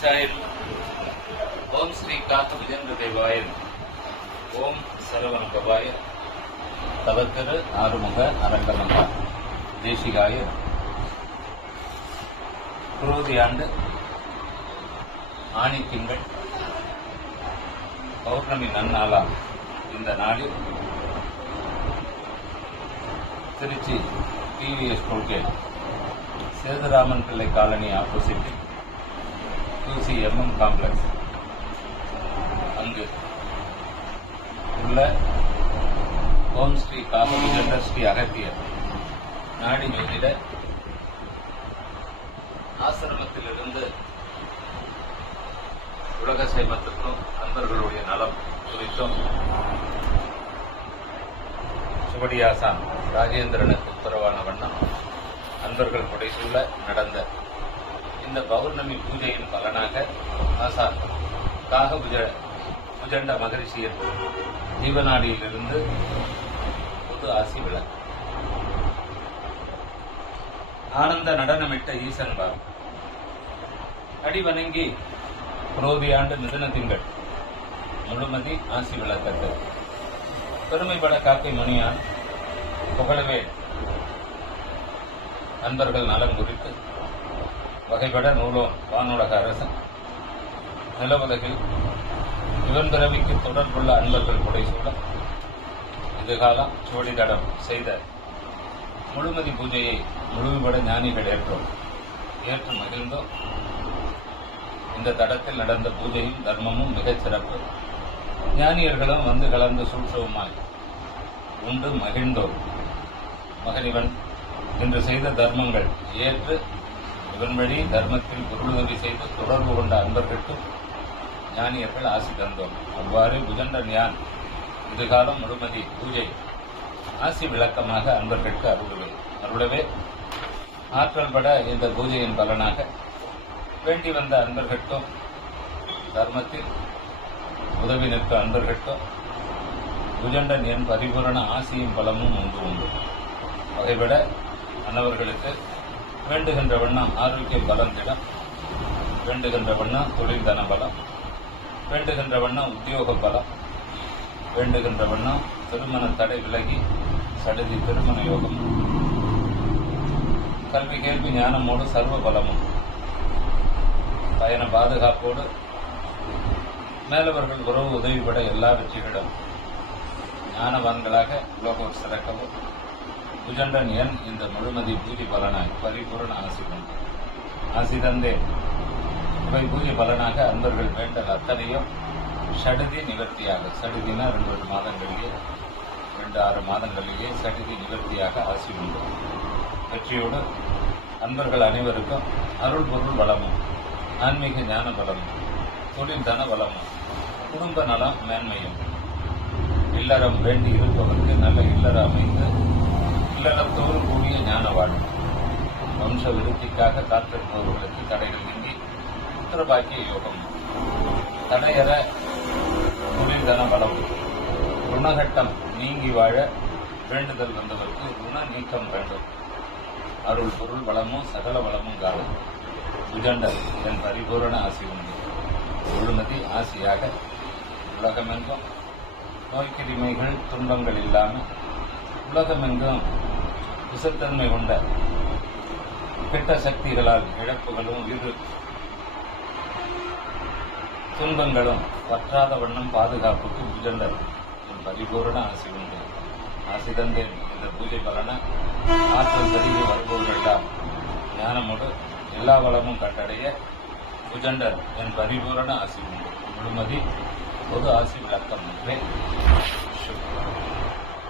ஈசாய ஓம் ஸ்ரீ காத்த விஜேந்திர தேவாய ஓம் சரவண பவாய தவத்திரு ஆறுமுக அரங்கமகா தேசிகாய குரோதி ஆண்டு ஆணி திங்கள் பௌர்ணமி நன்னாளாம் இந்த நாளில் திருச்சி டிவிஎஸ் டோல்கேட் சேதுராமன் பிள்ளை காலனி ஆப்போசிட்டில் QCMM காம்ப்ளெக்ஸ் அங்கு உள்ள ஓம் ஸ்ரீ காமவிஜண்ட ஸ்ரீ அகத்தியர் நாடி ஜோதிட ஆசிரமத்திலிருந்து உலக சேமத்துக்கும் நண்பர்களுடைய நலம் குறித்தும் சுவடியாசான் ராஜேந்திரனுக்கு உத்தரவான வண்ணம் நண்பர்கள் புடைசூழ நடந்த இந்த பௌர்ணமி பூஜையின் பலனாக ஆசான் காக புஜண்ட மகரிஷியின் ஜீவநாடியிலிருந்து புது ஆசி விளக்கு ஆனந்த நடனமிட்ட ஈசன் பார் அடி வணங்கி புரோதி ஆண்டு மிதுன திங்கள் முழுமதி ஆசி விளக்கத்து பெருமைப்பட காக்கை மணியான் புகழவே நண்பர்கள் நலம் குறித்து வகைப்பட நூலோன் வானுலக அரசன் நிலவுலகில் இவன் பிறவிக்கு தொடர்புள்ள அன்பர்கள் புடைசூழ இதுகாலம் சுவடிதடம் செய்த முழுமதி பூஜையை முழுமைப்பட ஞானிகள் ஏற்று மகிழ்ந்தோம். இந்த தடத்தில் நடந்த பூஜையும் தர்மமும் மிகச் சிறப்பு. ஞானியர்களும் வந்து கலந்து சூழ்சவுமாய் உண்டு மகிழ்ந்தோம். மகனிவன் இன்று செய்த தர்மங்கள் ஏற்று இவன் வழி தர்மத்தில் பொருளுதவி செய்து தொடர்பு கொண்ட அன்பர்களுக்கும் ஞானியர்கள் ஆசி தந்தோம். அவ்வாறு புஜண்டன் யான் இதுகாலம் முழுமதி பூஜை ஆசி விளக்கமாக அன்பர்களுக்கு அருளவே ஆற்றல் பட இந்த பூஜையின் பலனாக வேண்டி வந்த அன்பர்களுக்கும் தர்மத்தில் உதவி நிற்க அன்பர்களுக்கும் புஜண்டன் என் பரிபூரண ஆசியும் பலமும் உண்டு. வகைப்பட அன்னவர்களுக்கு வேண்டுகின்ற வண்ணம் ஆரோக்கிய பலம் திடம், வேண்டுகின்ற வண்ணம் தொழில் தன பலம், வேண்டுகின்ற வண்ணம் உத்தியோக பலம், வேண்டுகின்ற வண்ணம் திருமண தடை விலகி சடுதி திருமண யோகம், கல்வி கேள்வி ஞானமோடு சர்வ பலமும், பயண பாதுகாப்போடு மேலவர்கள் உறவு உதவிப்பட எல்லா வெற்றிகளும் ஞானவான்களாக உலகோர் சிறக்கவும் புஜண்டன் என் இந்த முழுமதி பூஜை பலனாய் பரிபூரண ஆசி தந்தேன். இவை பூஜை பலனாக அன்பர்கள் வேண்டல் அத்தனையும் சடுதி நிவர்த்தியாக, சடுதினா 2 மாதங்களிலே 2-6 மாதங்களிலேயே சடுதி நிவர்த்தியாக ஆசி உண்டு. வெற்றியோடு அன்பர்கள் அனைவருக்கும் அருள் பொருள் வளமும் ஆன்மீக ஞான பலமும் தொழில் தன வளமும் குடும்ப நலம் மேன்மையும் இல்லறம் வேண்டி இருப்பவருக்கு நல்ல இல்லற அமைந்து இல்லறத்தோடு கூடிய ஞான வாழ்வு வம்ச விருத்திக்காக காத்திருப்பவர்களுக்கு தடைகள் நீங்கி புத்திரபாக்கிய யோகம் தடையற தொழில் தன பலம் ருணகட்டம் நீங்கி வாழ வேண்டுதல் வந்தவருக்கு ருண நீக்கம் வேண்டும். அருள் பொருள் வளமும் சகல வளமும் காலம் புஜண்டன் என் பரிபூரண ஆசி உண்டு. முழுமதி ஆசியாக உலகமெங்கும் நோய்க்கிருமைகள் துன்பங்கள் இல்லாமல் உலகமெங்கும் விசத்தன்மை கொண்ட கெட்ட சக்திகளால் இழப்புகளும் துன்பங்களும் பற்றாத வண்ணம் பாதுகாப்புக்கு புஜண்டன் என் பரிபூரண ஆசி உண்டு. ஆசி தந்தேன் இந்த பூஜை பலன ஆற்றல் தெரிந்து வருபவர்களெல்லாம் ஞானமோடு எல்லா வளமும் கண்டடைய புஜண்டன் என் பரிபூரண ஆசி உண்டு. முழுமதி பொது ஆசி விளக்கம் என்றே